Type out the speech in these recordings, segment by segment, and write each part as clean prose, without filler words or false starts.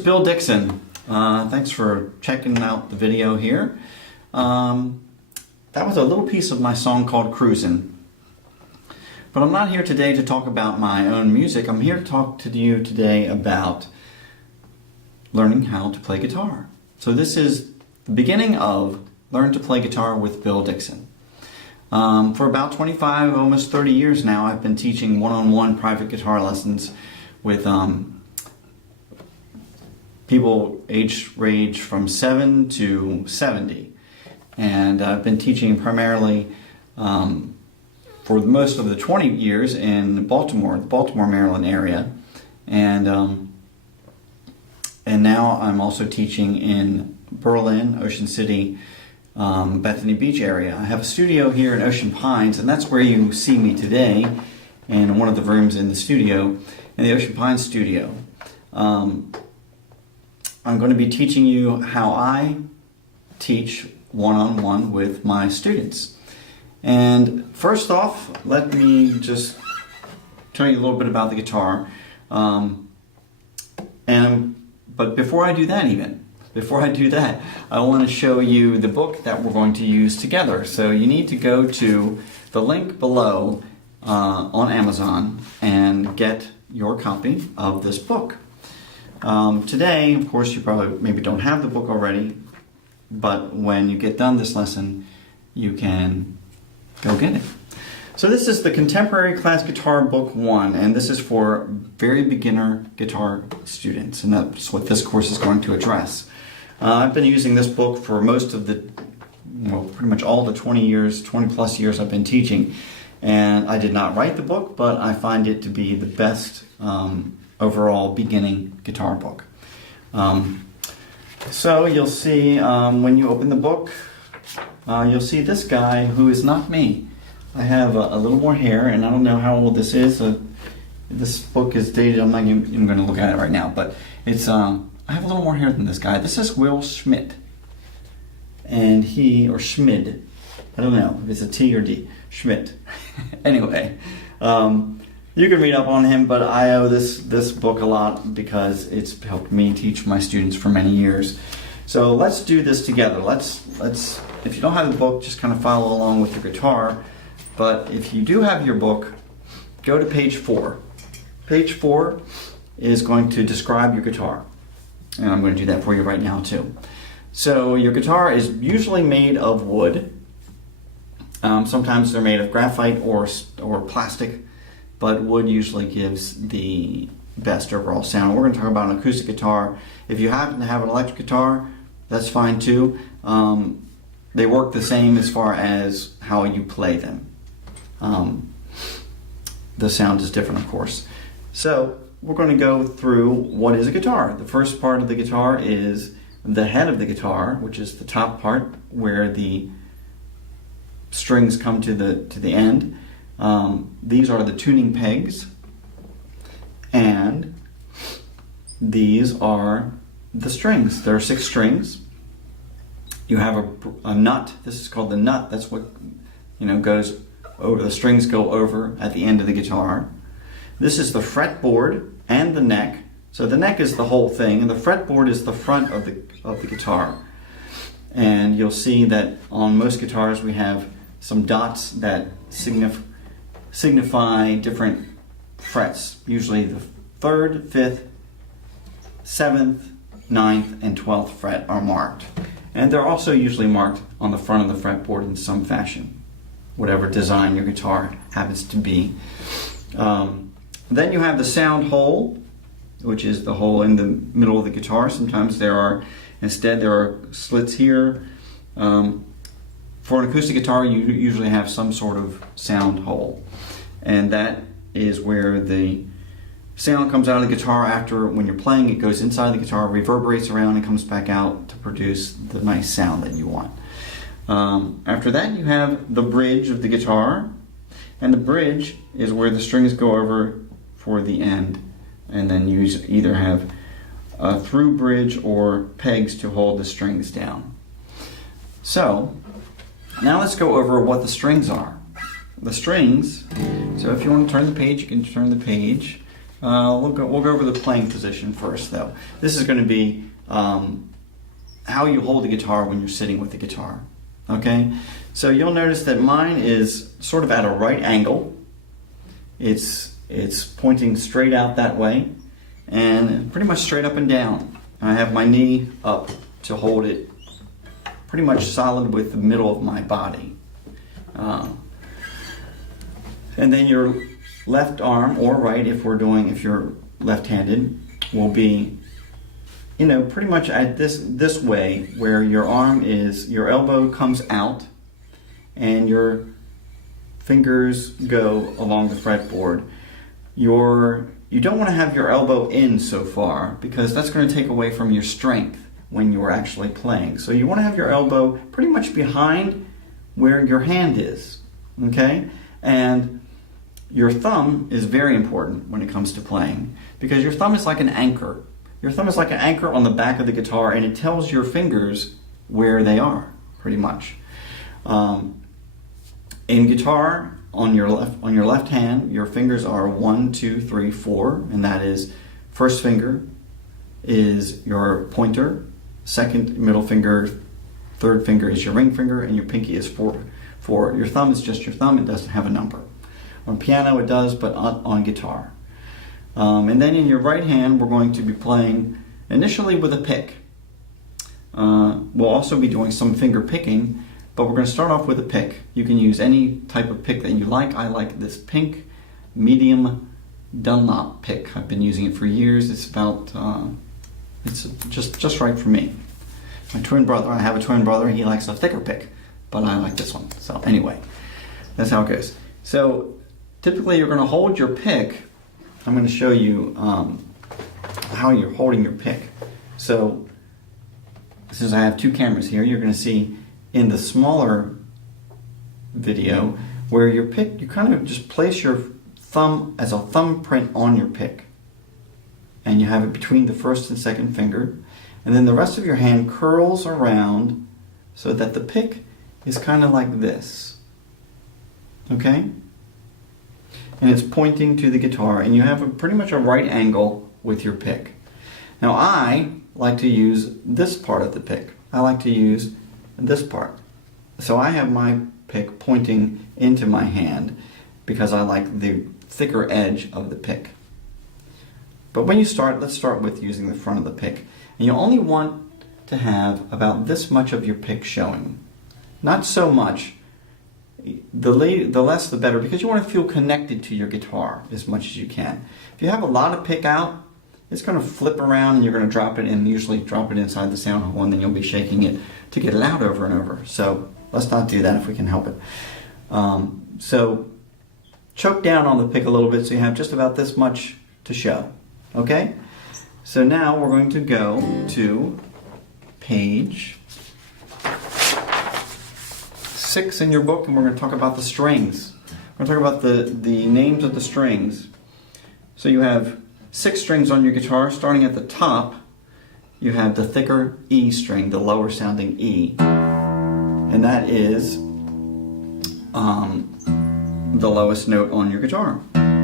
Bill Dickson. Thanks for checking out the video here. That was a little piece of my song called Cruisin'. But I'm not here today to talk about my own music. I'm here to talk to you today about learning how to play guitar. So this is the beginning of Learn to Play Guitar with Bill Dickson. For about 25, almost 30 years now, I've been teaching one-on-one private guitar lessons with people age range from 7 to 70. And I've been teaching primarily for most of the 20 years in Baltimore, the Baltimore, Maryland area. And now I'm also teaching in Berlin, Ocean City, Bethany Beach area. I have a studio here in Ocean Pines, and that's where you see me today, in one of the rooms in the studio, in the Ocean Pines studio. I'm going to be teaching you how I teach one-on-one with my students. And first off, let me just tell you a little bit about the guitar. But before I do that I want to show you the book that we're going to use together. So you need to go to the link below on Amazon and get your copy of this book. Today, of course, you probably maybe don't have the book already, but when you get done this lesson, you can go get it. So this is the Contemporary Class Guitar Book 1, and this is for very beginner guitar students, and that's what this course is going to address. I've been using this book for most of the, pretty much all the 20 plus years I've been teaching, and I did not write the book, but I find it to be the best overall beginning guitar book. So you'll see when you open the book, you'll see this guy who is not me. I have a little more hair, and I don't know how old this is. This book is dated. I'm not even going to look at it right now, but it's I have a little more hair than this guy. This is Will Schmidt, and or Schmid. I don't know if it's a T or D. Schmidt. Anyway, you can read up on him, but I owe this book a lot because it's helped me teach my students for many years. So let's do this together. Let's. If you don't have the book, just kind of follow along with your guitar. But if you do have your book, go to page 4. Page 4 is going to describe your guitar. And I'm going to do that for you right now too. So your guitar is usually made of wood. Sometimes they're made of graphite or plastic, but wood usually gives the best overall sound. We're going to talk about an acoustic guitar. If you happen to have an electric guitar, that's fine too. They work the same as far as how you play them. The sound is different, of course. So we're going to go through what is a guitar. The first part of the guitar is the head of the guitar, which is the top part where the strings come to the end. These are the tuning pegs, and these are the strings. There are 6 strings. You have a nut. This is called the nut. That's what goes over. The strings go over at the end of the guitar. This is the fretboard and the neck. So the neck is the whole thing, and the fretboard is the front of the guitar. And you'll see that on most guitars we have some dots that signify different frets. Usually the 3rd, 5th, 7th, 9th, and 12th fret are marked. And they're also usually marked on the front of the fretboard in some fashion, whatever design your guitar happens to be. Then you have the sound hole, which is the hole in the middle of the guitar. Sometimes there are slits here. For an acoustic guitar, you usually have some sort of sound hole. And that is where the sound comes out of the guitar after, when you're playing, it goes inside the guitar, reverberates around, and comes back out to produce the nice sound that you want. After that, you have the bridge of the guitar, and the bridge is where the strings go over for the end, and then you either have a through bridge or pegs to hold the strings down. So now let's go over what the strings are. The strings, so if you want to turn the page, you can turn the page. We'll go over the playing position first, though. This is going to be how you hold the guitar when you're sitting with the guitar. Okay? So you'll notice that mine is sort of at a right angle. It's pointing straight out that way, and pretty much straight up and down. I have my knee up to hold it pretty much solid with the middle of my body. And then your left arm, or right if you're left-handed, will be, pretty much at this way, where your elbow comes out and your fingers go along the fretboard. You don't want to have your elbow in so far, because that's going to take away from your strength when you're actually playing. So you want to have your elbow pretty much behind where your hand is, okay? And your thumb is very important when it comes to playing, because your thumb is like an anchor. Your thumb is like an anchor on the back of the guitar, and it tells your fingers where they are, pretty much. In guitar, on your left hand, your fingers are 1, 2, 3, 4, and that is, first finger is your pointer, second middle finger, third finger is your ring finger, and your pinky is 4. Your thumb is just your thumb. It doesn't have a number. On piano it does, but not on guitar. And then in your right hand, we're going to be playing initially with a pick. We'll also be doing some finger picking, but we're going to start off with a pick. You can use any type of pick that you like. I like this pink medium Dunlop pick. I've been using it for years. It's just right for me. My twin brother, I have a twin brother, he likes a thicker pick, but I like this one. So anyway, that's how it goes. So typically you're going to hold your pick. I'm going to show you how you're holding your pick. So since I have two cameras here, you're going to see in the smaller video where your pick, you kind of just place your thumb as a thumbprint on your pick, and you have it between the first and second finger, and then the rest of your hand curls around so that the pick is kind of like this, okay? And it's pointing to the guitar, and you have pretty much a right angle with your pick. Now I like to use this part of the pick. I like to use this part. So I have my pick pointing into my hand because I like the thicker edge of the pick. But when you start, let's start with using the front of the pick. And you only want to have about this much of your pick showing. Not so much. The less the better, because you want to feel connected to your guitar as much as you can. If you have a lot of pick out, it's going to flip around and you're going to drop it in, usually drop it inside the sound hole, and then you'll be shaking it to get it out over and over. So let's not do that if we can help it. So choke down on the pick a little bit so you have just about this much to show. Okay? So now we're going to go to page 6 in your book, and we're going to talk about the strings. We're going to talk about the names of the strings. So you have 6 strings on your guitar. Starting at the top, you have the thicker E string, the lower sounding E. And that is the lowest note on your guitar.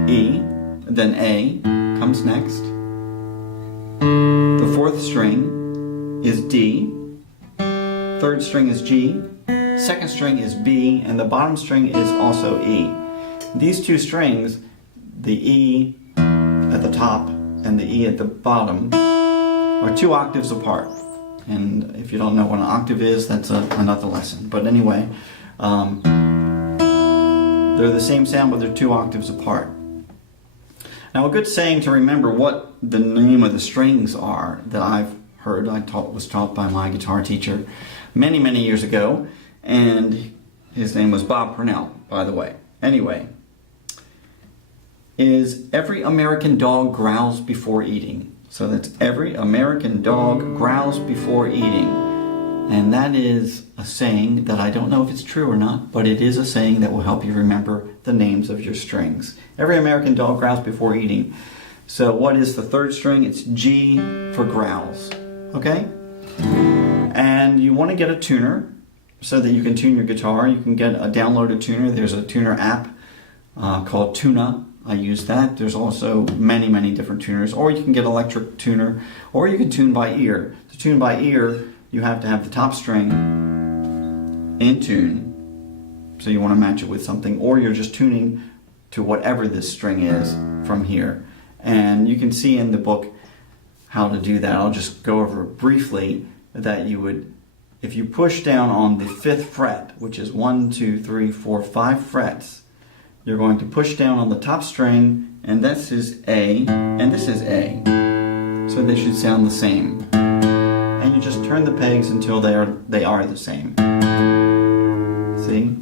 E, then A comes next. The 4th string is D. 3rd string is G. 2nd string is B, and the bottom string is also E. These two strings, the E at the top and the E at the bottom, are 2 octaves apart. And if you don't know what an octave is, that's another lesson. But anyway, they're the same sound, but they're 2 octaves apart. Now, a good saying to remember what the name of the strings are that I've heard, was taught by my guitar teacher many, many years ago, and his name was Bob Purnell, by the way. Anyway, is every American dog growls before eating. So that's every American dog growls before eating. And that is a saying that I don't know if it's true or not, but it is a saying that will help you remember the names of your strings. Every American dog growls before eating. So what is the 3rd string? It's G for growls. Okay? And you want to get a tuner so that you can tune your guitar. You can get a downloaded tuner. There's a tuner app called Tuna I use that. There's also many, many different tuners, or you can get electric tuner, or you can tune by ear. To tune by ear, you have to have the top string in tune, so you want to match it with something, or you're just tuning to whatever this string is from here. And you can see in the book how to do that. I'll just go over briefly that you would, if you push down on the 5th fret, which is 1, 2, 3, 4, 5 frets, you're going to push down on the top string, and this is A, and this is A. So they should sound the same. And you just turn the pegs until they are the same. See?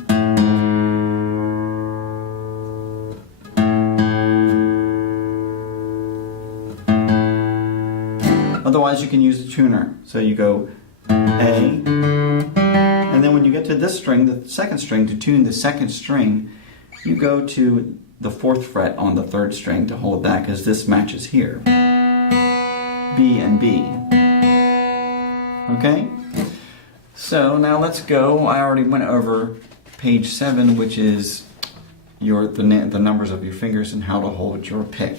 Otherwise you can use a tuner. So you go A, and then when you get to this string, the 2nd string, to tune the 2nd string, you go to the 4th fret on the 3rd string to hold that, because this matches here. B and B. Okay? So now let's go. I already went over page 7, which is the numbers of your fingers and how to hold your pick.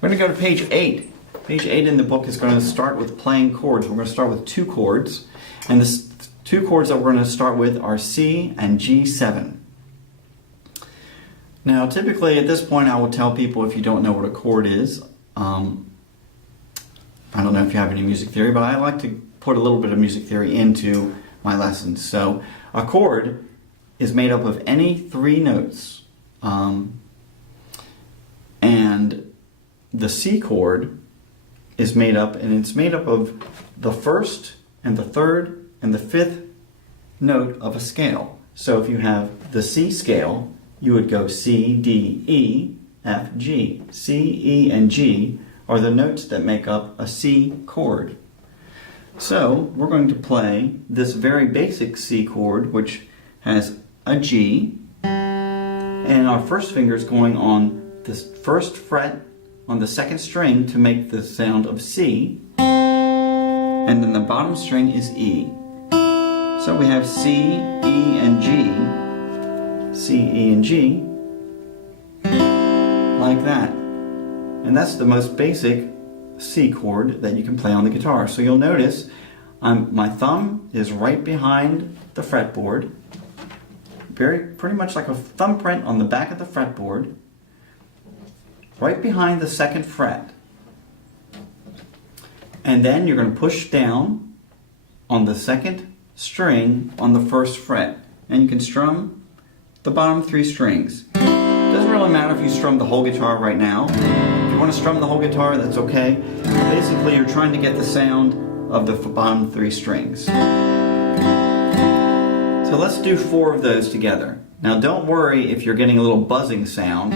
We're going to go to page 8. Page 8 in the book is going to start with playing chords. We're going to start with 2 chords. And the 2 chords that we're going to start with are C and G7. Now, typically at this point, I will tell people, if you don't know what a chord is, I don't know if you have any music theory, but I like to put a little bit of music theory into my lessons. So, a chord is made up of any 3 notes, and the C chord is made up, and it's made up of the 1st and the 3rd and the 5th note of a scale. So, if you have the C scale, you would go C, D, E, F, G. C, E, and G are the notes that make up a C chord. So we're going to play this very basic C chord, which has a G, and our first finger is going on the 1st fret on the 2nd string to make the sound of C, and then the bottom string is E. So we have C, E, and G. C, E, and G, like that. And that's the most basic C chord that you can play on the guitar. So you'll notice my thumb is right behind the fretboard, pretty much like a thumbprint on the back of the fretboard, right behind the 2nd fret. And then you're going to push down on the 2nd string on the 1st fret. And you can strum the bottom 3 strings. Doesn't really matter if you strum the whole guitar right now. If you want to strum the whole guitar, that's okay. Basically, you're trying to get the sound of the bottom 3 strings. So let's do 4 of those together. Now don't worry if you're getting a little buzzing sound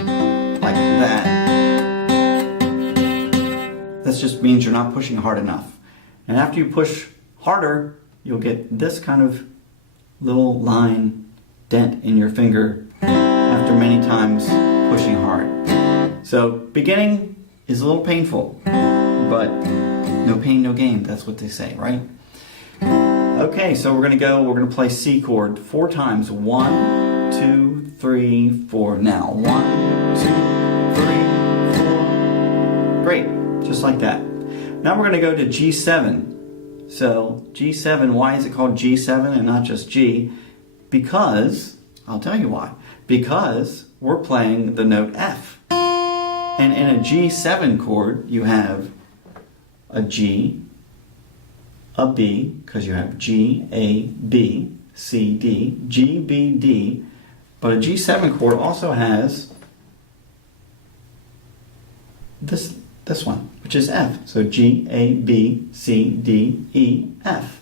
like that. That just means you're not pushing hard enough. And after you push harder, you'll get this kind of little line dent in your finger after many times pushing hard. So beginning is a little painful, but no pain, no gain. That's what they say, right? Okay, so we're gonna play C chord 4 times. 1, 2, 3, 4. Now 1, 2, 3, 4. Great, just like that. Now we're gonna go to G7. So G7, why is it called G7 and not just G? Because, I'll tell you why. Because we're playing the note F. And in a G7 chord, you have a G, a B, because you have G, A, B, C, D, G, B, D. But a G7 chord also has this one, which is F. So G, A, B, C, D, E, F.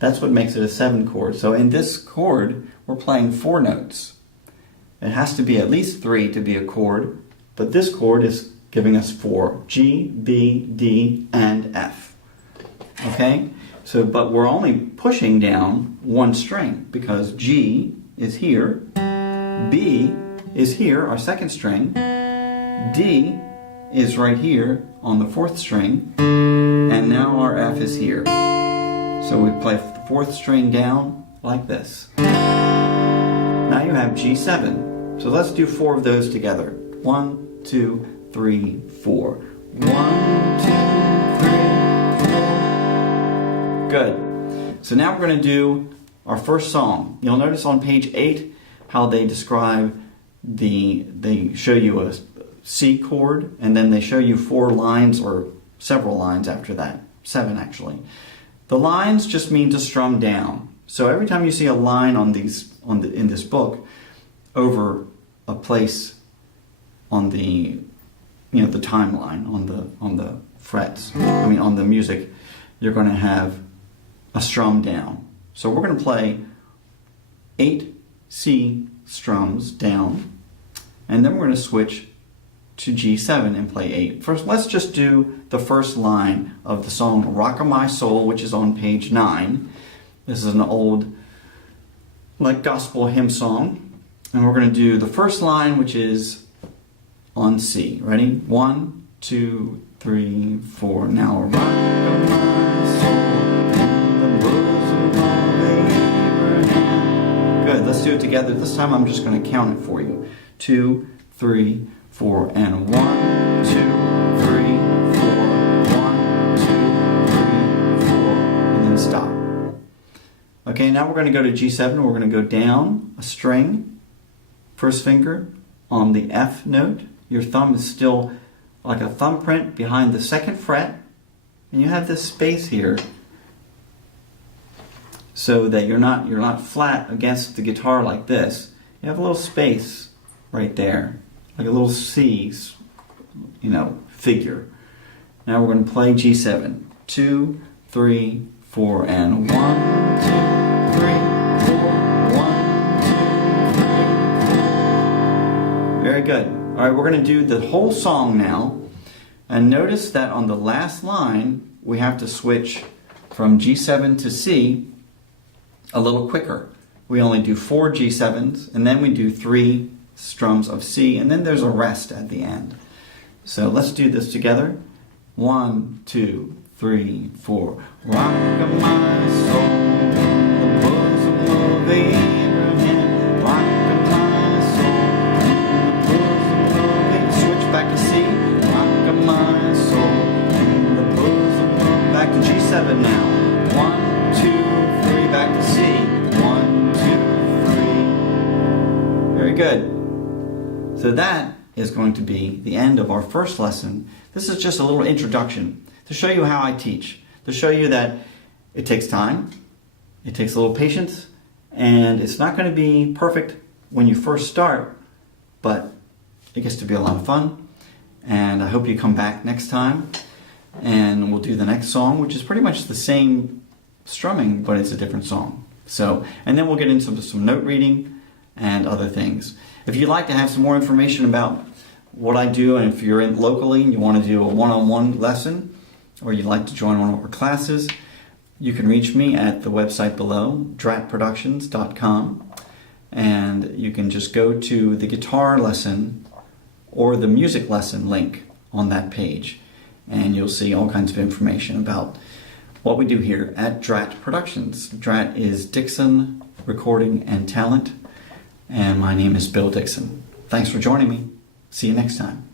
That's what makes it a 7 chord. So in this chord, we're playing 4 notes. It has to be at least 3 to be a chord, but this chord is giving us 4. G, B, D, and F. Okay? So, but we're only pushing down 1 string, because G is here, B is here, our 2nd string, D is right here on the 4th string, and now our F is here. So we play the 4th string down like this. Now you have G7. So let's do 4 of those together. 1, 2, 3, 4. 1, 2, 3, 4. Good. So now we're going to do our first song. You'll notice on page 8 how they describe they show you a C chord, and then they show you 4 lines or several lines after that. 7 actually. The lines just mean to strum down. So every time you see a line in this book over a place on the the timeline on the frets, on the music, you're going to have a strum down. So we're going to play 8 C strums down, and then we're going to switch to G7 and play 8. First, let's just do the first line of the song Rock of My Soul, which is on page 9. This is an old gospel hymn song, and we're going to do the first line, which is on C. Ready? 1, 2, 3, 4. Now, rock of my soul in the bosom of Abraham. Good. Let's do it together. This time I'm just going to count it for you. 2, 3, 4, and 1, 2, 3, 4. 1, 2, 3, 4, and then stop. Okay, now we're going to go to G7. We're going to go down a string, first finger on the F note. Your thumb is still like a thumbprint behind the 2nd fret, and you have this space here so that you're not flat against the guitar like this. You have a little space right there, like a little C, figure. Now we're going to play G7. 2, 3, 4, and 1, 2, 3, 4. 1, 2, 3, 4. Very good. All right, we're going to do the whole song now. And notice that on the last line, we have to switch from G7 to C a little quicker. We only do 4 G7s, and then we do 3 strums of C, and then there's a rest at the end. So let's do this together. 1, 2, 3, 4. Rock of my soul in the bosom of Abraham. Rock of my soul in the bosom of Abraham. Switch back to C. Rock of my soul in the bosom of... Back to G7 now. 1, 2, 3. Back to C. 1, 2, 3. Very good. So that is going to be the end of our first lesson. This is just a little introduction to show you how I teach, to show you that it takes time, it takes a little patience, and it's not going to be perfect when you first start, but it gets to be a lot of fun. And I hope you come back next time, and we'll do the next song, which is pretty much the same strumming, but it's a different song. So, and then we'll get into some note reading and other things. If you'd like to have some more information about what I do, and if you're in locally and you want to do a one-on-one lesson, or you'd like to join one of our classes, you can reach me at the website below, dratproductions.com, and you can just go to the guitar lesson or the music lesson link on that page, and you'll see all kinds of information about what we do here at Drat Productions. Drat is Dickson Recording and Talent, and my name is Bill Dickson. Thanks for joining me. See you next time.